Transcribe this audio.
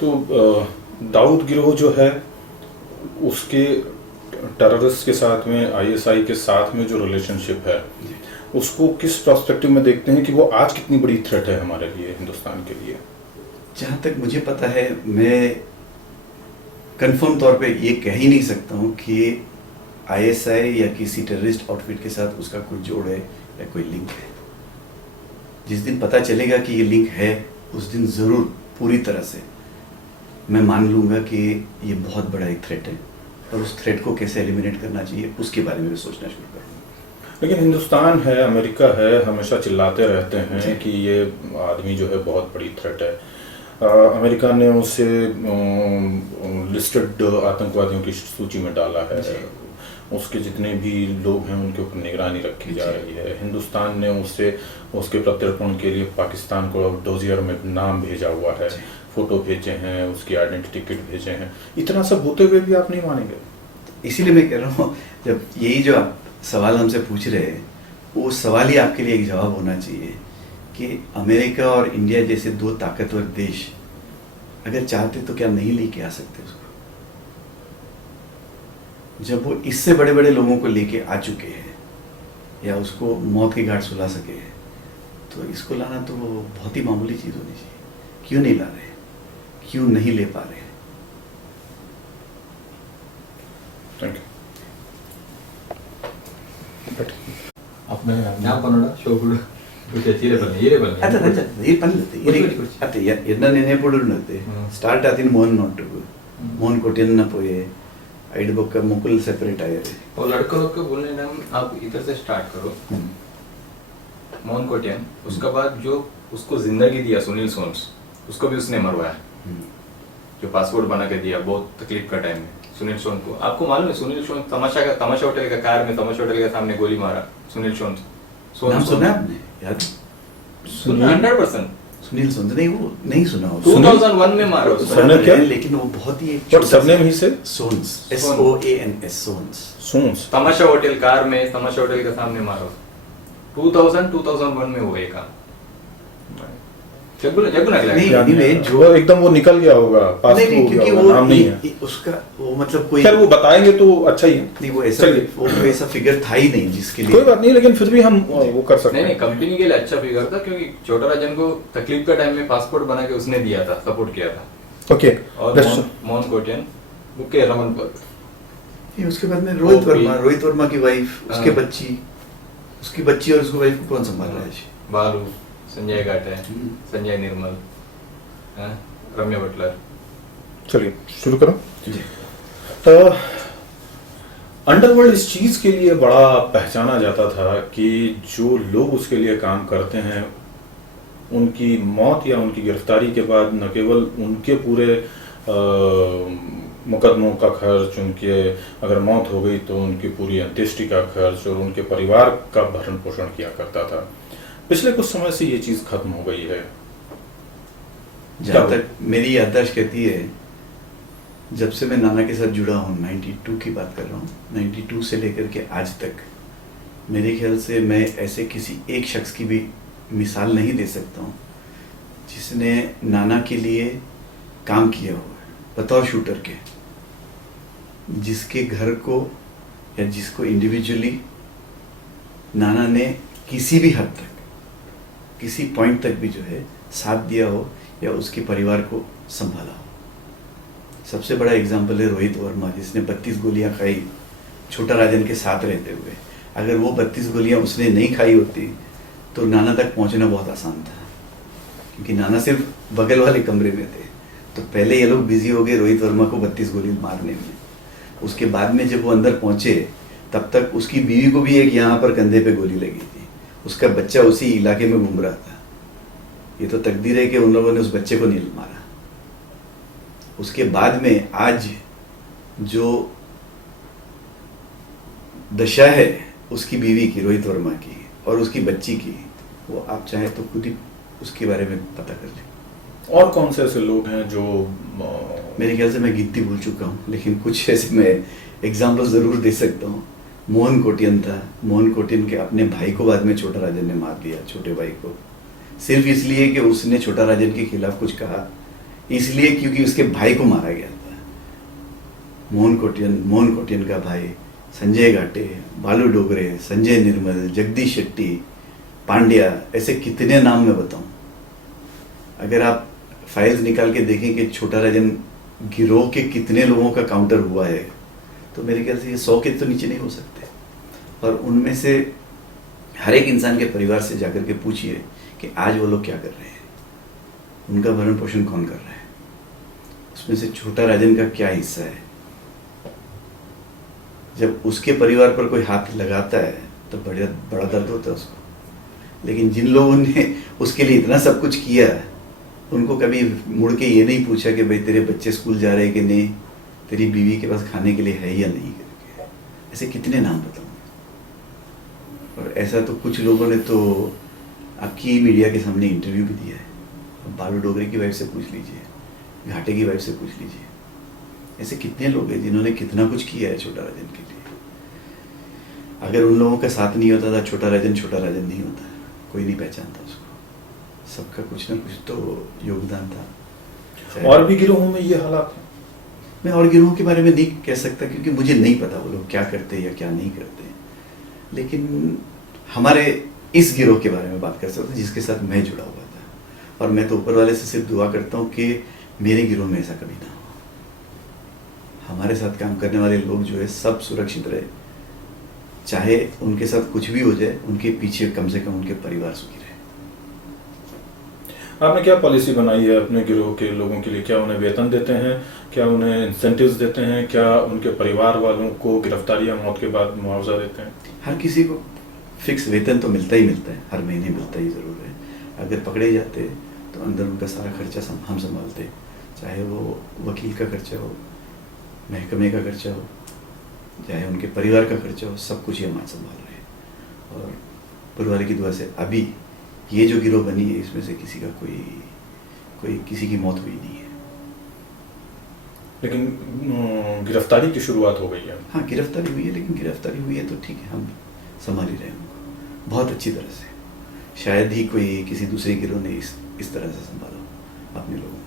तो दाऊद गिरोह जो है उसके टेररिस्ट के साथ में, आईएसआई के साथ में जो रिलेशनशिप है उसको किस पर्सपेक्टिव में देखते हैं कि वो आज कितनी बड़ी थ्रेट है हमारे लिए, हिंदुस्तान के लिए? जहाँ तक मुझे पता है, मैं कंफर्म तौर पे ये कह ही नहीं सकता हूँ कि आईएसआई या किसी टेररिस्ट आउटफिट के साथ उसका कोई जोड़ है या कोई लिंक है। जिस दिन पता चलेगा कि ये लिंक है, उस दिन ज़रूर पूरी तरह से मैं मान लूँगा कि ये बहुत बड़ा एक थ्रेट है और उस थ्रेट को कैसे एलिमिनेट करना चाहिए उसके बारे में भी सोचना शुरू करूँगा। लेकिन हिंदुस्तान है, अमेरिका है, हमेशा चिल्लाते रहते हैं कि ये आदमी जो है बहुत बड़ी थ्रेट है। अमेरिका ने उसे लिस्टेड आतंकवादियों की सूची में डाला है। उसके जितने भी लोग हैं उनके ऊपर निगरानी रखी जा रही है। हिंदुस्तान ने उसके प्रत्यर्पण के लिए पाकिस्तान को डोजियर में नाम भेजा हुआ है, फोटो भेजे हैं, उसकी आइडेंटिटी किट भेजे हैं। इतना सब होते हुए भी आप नहीं मानेंगे? इसीलिए मैं कह रहा हूँ, जब यही जो आप सवाल हमसे पूछ रहे हैं, वो सवाल ही आपके लिए एक जवाब होना चाहिए कि अमेरिका और इंडिया जैसे दो ताकतवर देश अगर चाहते तो क्या नहीं लेके आ सकते उसको? जब वो इससे बड़े बड़े लोगों को लेके आ चुके हैं या उसको मौत के घाट सुला सके हैं, तो इसको लाना तो बहुत ही मामूली चीज़ होनी चाहिए। क्यों नहीं ला रहे, क्यों नहीं ले पा रहे? थैंक आपने ഞാൻ പറഞ്ഞ ഷോക്കുడు ಚೀರೆ ಬನ್ನಿ ಅತ್ತೆ ಎನ್ನ ನೆನೆಪುಡು ಸ್ಟಾರ್ಟ್ ಆತಿನ ಮೋಹನ್ कोटियन पोए आइड बुक का मुकुल सेपरेट आए रे और लड़कों को बोलने ना, आप इधर से स्टार्ट करो। मोहन कोटियन, उसका बाद जो उसको जिंदगी दिया सुनील सोन्स, उसको भी उसने मरवाया, जो पासपोर्ट बना के दिया बहुत तकलीफ का टाइम में सुनील सोन को। आपको मालूम है सुनील सोन तमाशा होटल का कार में तमाशा होटल के सामने गोली मारा सुनील सोन। नाम सुना आपने याद? 100% सुनील सोन नहीं, वो नहीं सुना हो। 2001 में मारा सुना क्या? लेकिन वो बहुत ही एक सरनेम ही से सोन्स, SOANS सोन्स। तमाशा होटल कार में, तमाशा होटल के सामने मारो। 2001 में हुआ ये काम। नहीं, जो एकदम वो निकल गया होगा, पास नहीं, हो क्योंकि गया वो नाम नहीं है उसका, वो मतलब कोई, खैर वो बताएंगे तो अच्छा ही है। नहीं, वो ऐसा फिगर था ही नहीं जिसके लिए कोई बात नहीं, लेकिन फिर भी हम वो कर सकते हैं। नहीं, कंपनी के लिए अच्छा फिगर था क्योंकि छोटा राजन को तकलीफ का टाइम में पासपोर्ट बना के उसने दिया था, सपोर्ट किया था। ओके, और मोहन कोटियन, मुके रमन पग, उसके बाद में रोहित वर्मा की वाइफ, उसकी बच्ची और उसकी वाइफ को कौन संभाल रहा है? बालू, संजय घाटे, संजय निर्मल, रम्या बटलर। चलिए शुरू करो। अंडरवर्ल्ड इस चीज के लिए बड़ा पहचाना जाता था कि जो लोग उसके लिए काम करते हैं उनकी मौत या उनकी गिरफ्तारी के बाद न केवल उनके पूरे मुकदमों का खर्च, उनके अगर मौत हो गई तो उनकी पूरी अंत्येष्टि का खर्च और उनके परिवार का भरण पोषण किया करता था। पिछले कुछ समय से ये चीज खत्म हो गई है। जहाँ तक मेरी याददाश्त कहती है, जब से मैं नाना के साथ जुड़ा हूँ, 92 की बात कर रहा हूँ, 92 से लेकर के आज तक, मेरे ख्याल से मैं ऐसे किसी एक शख्स की भी मिसाल नहीं दे सकता हूँ जिसने नाना के लिए काम किया हो बतौर शूटर के, जिसके घर को या जिसको इंडिविजुअली नाना ने किसी भी हद तक, किसी पॉइंट तक भी जो है साथ दिया हो या उसके परिवार को संभाला हो। सबसे बड़ा एग्जाम्पल है रोहित वर्मा, जिसने 32 गोलियां खाई छोटा राजन के साथ रहते हुए। अगर वो 32 गोलियां उसने नहीं खाई होती तो नाना तक पहुंचना बहुत आसान था, क्योंकि नाना सिर्फ बगल वाले कमरे में थे। तो पहले ये लोग बिजी हो गए रोहित वर्मा को 32 गोली मारने में। उसके बाद में जब वो अंदर पहुंचे तब तक उसकी बीवी को भी एक यहाँ पर कंधे पे गोली लगी थी, उसका बच्चा उसी इलाके में घूम रहा था। ये तो तकदीर है कि उन लोगों ने उस बच्चे को नहीं मारा। उसके बाद में आज जो दशा है उसकी बीवी की, रोहित वर्मा की, और उसकी बच्ची की, वो आप चाहे तो खुद ही उसके बारे में पता कर लें। और कौन से ऐसे लोग हैं जो मेरे ख्याल से मैं गिनती भूल चुका हूँ, लेकिन कुछ ऐसे मैं एग्जाम्पल ज़रूर दे सकता हूँ। मोहन कोटियन था, मोहन कोटियन के अपने भाई को बाद में छोटा राजन ने मार दिया, छोटे भाई को, सिर्फ इसलिए कि उसने छोटा राजन के खिलाफ कुछ कहा इसलिए क्योंकि उसके भाई को मारा गया था। मोहन कोटियन का भाई संजय घाटे, बालू डोगरे, संजय निर्मल, जगदीश शेट्टी, पांड्या, ऐसे कितने नाम मैं बताऊं। अगर आप फाइल्स निकाल के देखें कि छोटा राजन गिरोह के कितने लोगों का काउंटर हुआ है, तो मेरे ख्याल से ये 100 के तो नीचे नहीं हो सकते। और उनमें से हर एक इंसान के परिवार से जाकर के पूछिए कि आज वो लोग क्या कर रहे हैं, उनका भरण पोषण कौन कर रहा है, उसमें से छोटा राजन का क्या हिस्सा है। जब उसके परिवार पर कोई हाथ लगाता है तो बड़ा दर्द होता है उसको। लेकिन जिन लोगों ने उसके लिए इतना सब कुछ किया, उनको कभी मुड़ के ये नहीं पूछा कि भाई तेरे बच्चे स्कूल जा रहे हैं कि नहीं, तेरी बीवी के पास खाने के लिए है या नहीं करके। ऐसे कितने नाम बताऊं। और ऐसा तो कुछ लोगों ने तो आपकी मीडिया के सामने इंटरव्यू भी दिया है। बालू डोगरे की वाइफ से पूछ लीजिए, घाटे की वाइफ से पूछ लीजिए। ऐसे कितने लोग हैं जिन्होंने कितना कुछ किया है छोटा राजन के लिए। अगर उन लोगों का साथ नहीं होता था, छोटा राजन नहीं होता, कोई नहीं पहचानता उसको। सबका कुछ ना कुछ तो योगदान था। और भी गिरोहों में ये हालात है? मैं और गिरोहों के बारे में नहीं कह सकता क्योंकि मुझे नहीं पता वो लोग क्या करते हैं या क्या नहीं करते। लेकिन हमारे इस गिरोह के बारे में बात कर सकता हूँ जिसके साथ मैं जुड़ा हुआ था, और मैं तो ऊपर वाले से सिर्फ दुआ करता हूँ कि मेरे गिरोह में ऐसा कभी ना हो। हमारे साथ काम करने वाले लोग जो है सब सुरक्षित रहे, चाहे उनके साथ कुछ भी हो जाए, उनके पीछे कम से कम उनके परिवार सुखी रहे। आपने क्या पॉलिसी बनाई है अपने गिरोह के लोगों के लिए? क्या उन्हें वेतन देते हैं, क्या उन्हें इंसेंटिव्स देते हैं, क्या उनके परिवार वालों को गिरफ्तारी या मौत के बाद मुआवजा देते हैं? हर किसी को फिक्स वेतन तो मिलता ही मिलता है, हर महीने मिलता ही ज़रूर है। अगर पकड़े जाते तो अंदर उनका सारा खर्चा हम संभालते, चाहे वो वकील का खर्चा हो, महकमे का खर्चा हो, चाहे उनके परिवार का खर्चा हो, सब कुछ ही हम आज संभाल रहे हैं। और परिवार की दुआ से अभी ये जो गिरोह बनी है इसमें से किसी का कोई किसी की मौत हुई नहीं है। लेकिन गिरफ्तारी की शुरुआत हो गई है। हाँ, गिरफ्तारी हुई है, लेकिन गिरफ्तारी हुई है तो ठीक है, हम संभाल ही रहे हैं उनको बहुत अच्छी तरह से। शायद ही कोई किसी दूसरे गिरोह ने इस तरह से संभाला अपने लोगों को।